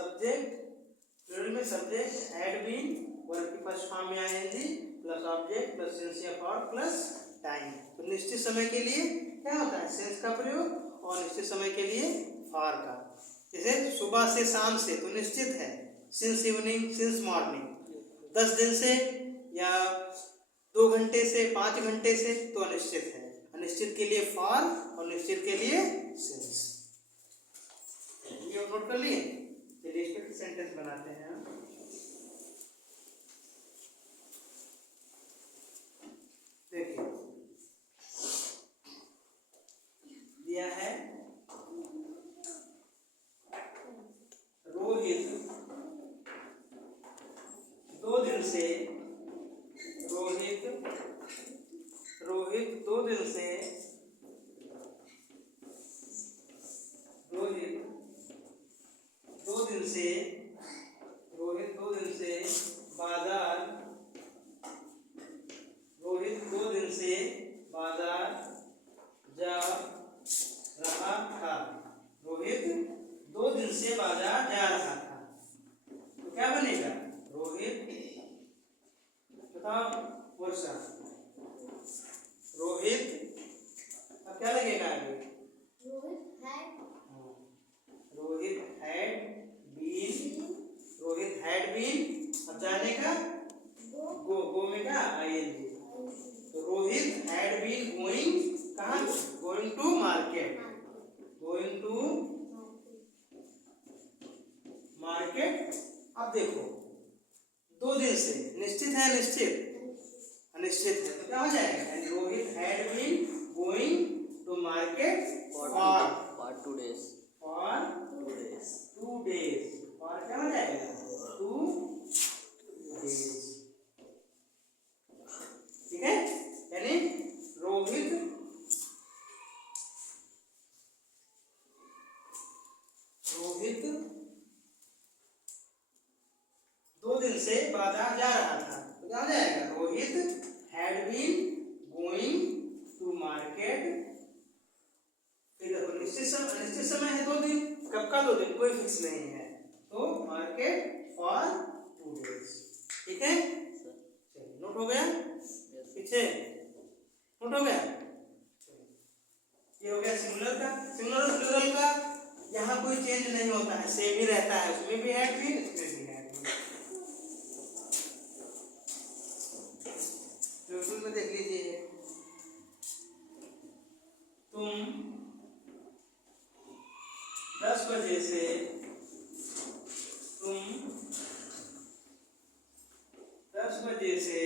Subject, plural में subject had been, verb की first form में ING plus object plus since या for plus time. तो निश्चित समय के लिए क्या होता है? सेंस का प्रयोग, और निश्चित समय के लिए फॉर का। जैसे सुबह से शाम से तो निश्चित है, सिंस इवनिंग, सिंस मॉर्निंग। 10 दिन से या 2 घंटे से, 5 घंटे से तो अनिश्चित है। अनिश्चित के लिए फॉर और निश्चित के लिए सिंस। ये नोट कर लिए। चलिए इसके सेंटेंस बनाते हैं। देखिए दिया है रोहित 2 दिन से, रोहित 2 दिन से, रोहित 2 दिन से, रोहित 2 दिन से बाजार, रोहित 2 दिन से बाजार जा रहा था। रोहित 2 दिन से बाजार जा रहा था। तो क्या बनेगा? रोहित तथा वर्षा, रोहित, अब क्या लगेगा आगे? रोहित हैड बीन, अब जाने का गो में का आईएनजी। तो रोहित हैड बीन गोइंग, कहाँ? Going to market, going to market. अब देखो 2 दिन से, निश्चित है अनिश्चित? अनिश्चित है, तो क्या हो जाएगा? Rohit had been going to market for 2 days, for 2 days, और क्या हो जाएगा? 2 days। ठीक है, यानी रोहित रोहित 2 दिन से बाजार जा रहा था। तो क्या हो जाएगा? Rohit had been going to market. फिर देखो निश्चित समय है 2 दिन, कब का 2 दिन? कोई फिक्स नहीं है। तो मार्केट फॉर 2 days। ठीक है, चलिए नोट हो गया? पीछे नोट हो गया? ये हो गया सिंगुलर का। सिंगुलर और प्लूरल का यहाँ कोई चेंज नहीं होता है, सेम ही रहता है। उसमें भी हैड बीन, इसमें भी हैड बीन। प्लूरल में देख लीजिए, तुम 10 बजे से, तुम 10 बजे से,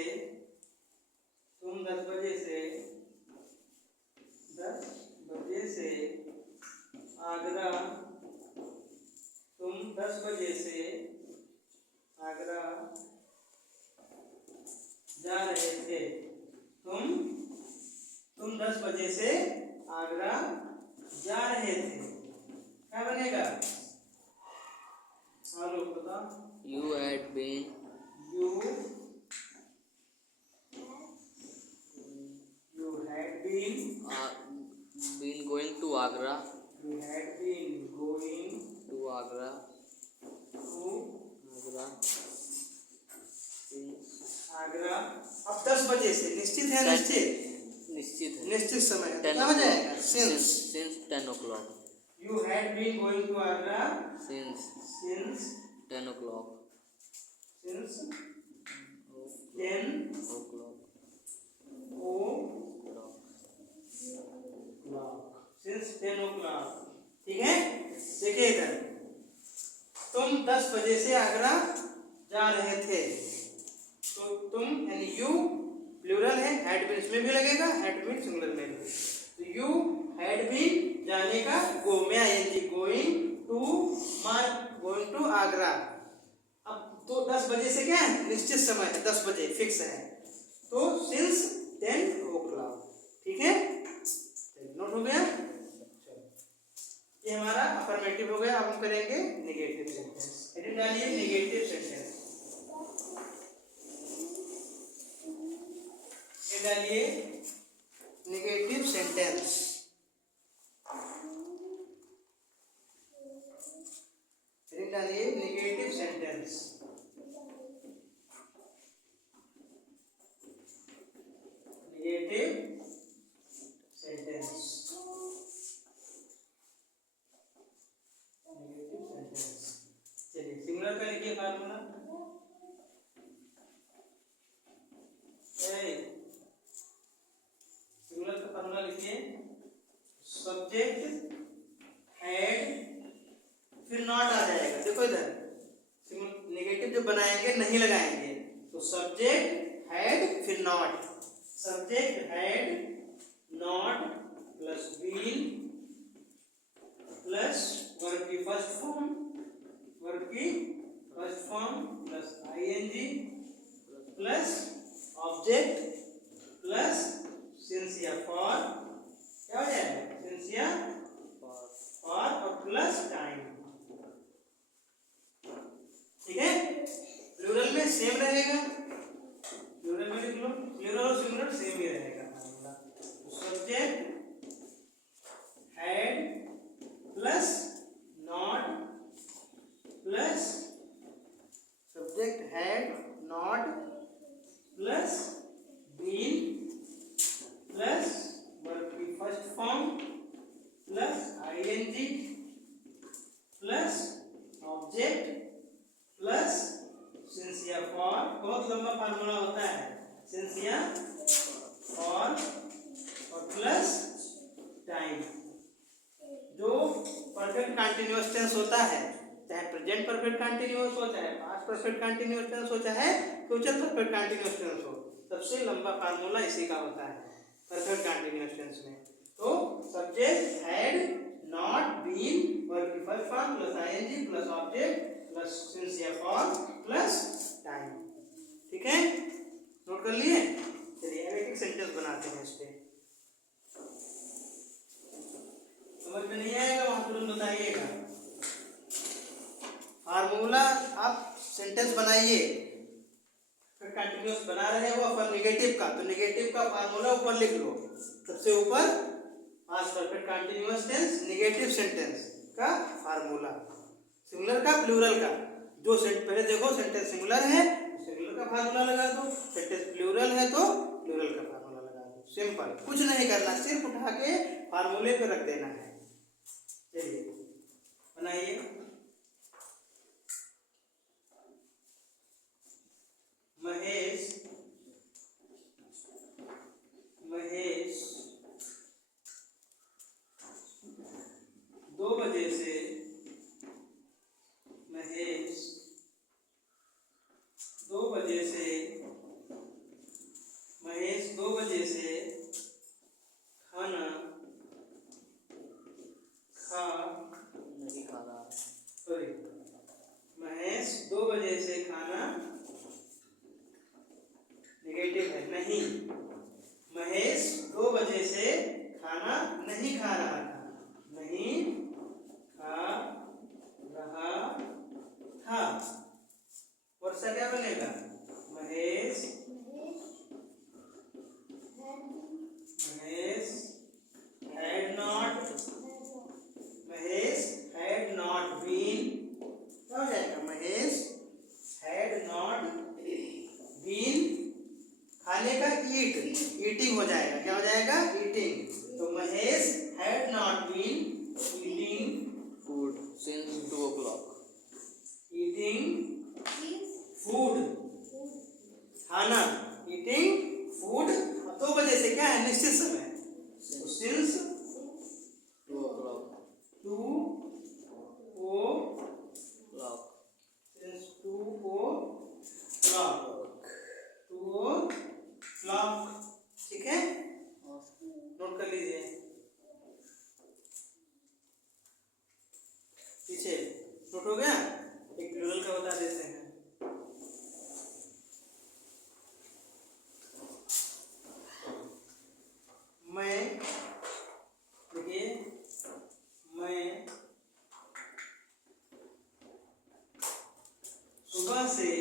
तुम 10 बजे से, 10 बजे से आगरा, तुम 10 बजे से आगरा जा रहे थे। तुम 10 बजे से आगरा जा रहे थे। क्या बनेगा? हाँ लोग बता। you had been been going to Agra, You had been going to Agra, to since Agra. अब 10 बजे से, निश्चित है अनिश्चित? निश्चित है, निश्चित समय है। 10 क्या हो जाएगा? since 10 o'clock, You had been going to Agra since since 10 o'clock, 10 o'clock, since 10 o'clock। ठीक है, देखिए इधर, तुम 10 बजे से आगरा जा रहे थे। तो तुम यानी यू प्लूरल है, हैड बीन इसमें भी लगेगा, हैड बीन सिंगुलर में भी। तो यू हैड बीन जाने का, गो में आईएनजी, गोइंग टू आगरा। अब तो 10 बजे से क्या है? निश्चित समय है, 10 बजे फिक्स है। तो सिंस 10 o'clock। ठीक है, नोट हो गया? ये हमारा अफर्मेटिव हो गया। अब हम करेंगे नेगेटिव सेंटेंस। हेडिंग डालिए नेगेटिव सेंटेंस। ये डालिए नेगेटिव सेंटेंस। हेडिंग डालिए sentence. Negative sentence. Negative sentence. चलिए सिंगुलर का लिखिए फार्मूला। सिंगुलर का फार्मूला लिखिए, सब्जेक्ट हैड फिर नॉट आ जाएगा। देखो इधर नेगेटिव जब बनाएंगे नहीं लगाएंगे तो सब्जेक्ट हैड फिर not, subject had not plus been plus verb की फर्स्ट फॉर्म, वर्ब की first form plus ING plus object plus since या फॉर, क्या हो जाएगा सिंस या फॉर और प्लस टाइम। ठीक है, प्लूरल में सेम रहेगा, प्लूरल में लिख लो, प्लूरल और सिंगुलर सेम ही रहेगा। Subject had plus not plus subject had not plus been plus verb की first form plus ING plus object plus since या फॉर। बहुत लंबा फार्मूला होता है, सिंस या फॉर और प्लस टाइम। जो परफेक्ट कंटीन्यूअस टेंस होता है, चाहे प्रेजेंट परफेक्ट कंटीन्यूअस हो, चाहे पास्ट परफेक्ट कंटीन्यूअस टेंस हो, चाहे फ्यूचर परफेक्ट कंटीन्यूअस टेंस हो, सबसे लंबा फार्मूला इसी का होता है परफेक्ट कंटीन्यूअस टेंस में। तो subject had not been verb की first form plus ING plus object plus since या फॉर प्लस टाइम। ठीक है, नोट कर लिए। चलिए अब एक सेंटेंस बनाते हैं इस पे। समझ में नहीं आएगा वहां तुरंत बताइएगा। फार्मूला आप सेंटेंस बनाइए, फिर कंटिन्यूअस बना रहे हो अपन नेगेटिव का, तो नेगेटिव का फार्मूला ऊपर लिख लो, सबसे ऊपर past perfect continuous tense negative sentence का फार्मूला, सिंगुलर का प्लूरल का। जो पहले देखो सेंटेंस सिंगुलर है सिंगुलर का फार्मूला लगा दो, सेंटेंस प्लूरल है तो प्लूरल का फार्मूला लगा दो। सिंपल, कुछ नहीं करना, सिर्फ उठा के फार्मूले पे रख देना है। चलिए बनाइए। महेश 2 बजे से महेश 2 बजे से महेश 2 बजे से खाना नहीं खा रहा। सॉरी, महेश 2 बजे से खाना नेगेटिव है नहीं, महेश 2 बजे से खाना नहीं खा रहा था, नहीं खा रहा था। वर्षा क्या बनेगा, महेश हैड नॉट बीन, क्या हो जाएगा, महेश हैड नॉट बीन, खाने का ईटिंग हो जाएगा, क्या हो जाएगा ईटिंग। तो Mahesh had not been eating food since 2 o'clock। Eating food, खाना, ईटिंग फूड। 2 बजे से क्या है, निश्चित समय, तो since 2 o'clock। 2 o'clock, since 2 o'clock, 2 o'clock। ठीक है, नोट कर लीजिए। पीछे नोट हो गया। एक प्लूरल का बता देते हैं। मैं, देखिए, मैं सुबह से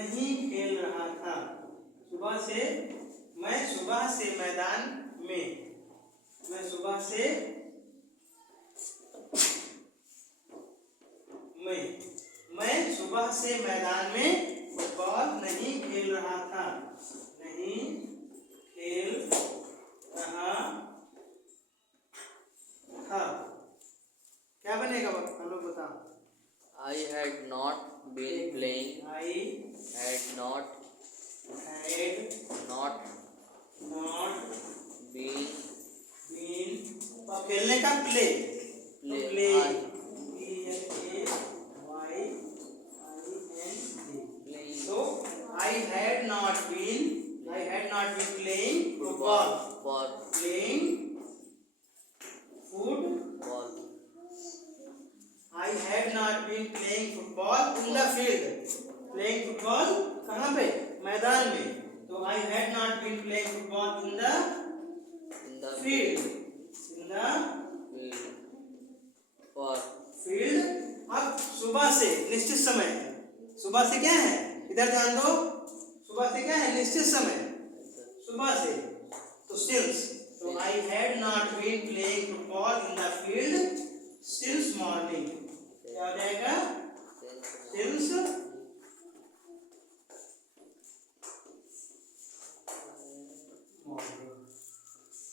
नहीं खेल रहा था। मैं सुबह से मैदान में, मैं सुबह से मैदान में फुटबॉल नहीं खेल रहा था। नहीं खेल रहा था। क्या बनेगा हम लोग बताओ। I had not been playing. I Had not been और खेलने का प्ले, playing. तो I had not been playing football. Playing football. I had not been playing football in the field. Playing football कहाँ पे? मैदान में। तो I had not been playing football in the field. Field. अब सुबह से निश्चित समय है। सुबह से क्या है? इधर ध्यान दो। सुबह से क्या है? निश्चित समय। सुबह से तो since, तो I had not been playing football in the field since morning. क्या हो जाएगा? since morning।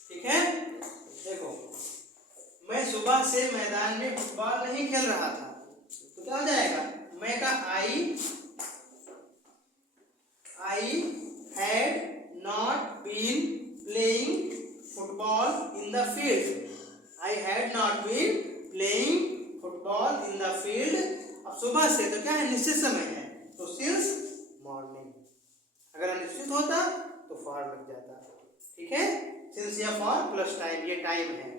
ठीक है, देखो मैं सुबह से मैदान में फुटबॉल नहीं खेल रहा था, तो क्या हो जाएगा? मैं का I had not been playing football in the field. I had not been playing football in the field. अब सुबह से तो क्या है? निश्चित समय है, तो since morning। अगर अनिश्चित होता तो फॉर लग जाता। ठीक है, since या फॉर प्लस टाइम, ये टाइम है।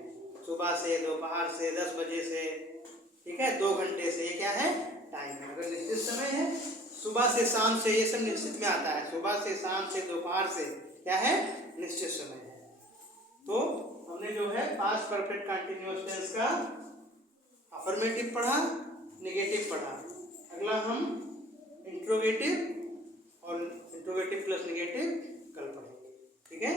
सुबह से, दोपहर से, 10 बजे से, ठीक है, 2 घंटे से, ये क्या है? टाइम है। अगर निश्चित समय है, सुबह से शाम से, ये सब निश्चित में आता है। सुबह से, शाम से, दोपहर से क्या है? निश्चित समय है। तो हमने जो है पास्ट परफेक्ट कंटीन्यूअस टेंस का अफर्मेटिव पढ़ा, नेगेटिव पढ़ा। अगला हम इंट्रोगेटिव और इंट्रोगेटिव प्लस नेगेटिव कल पढ़ेंगे। ठीक है।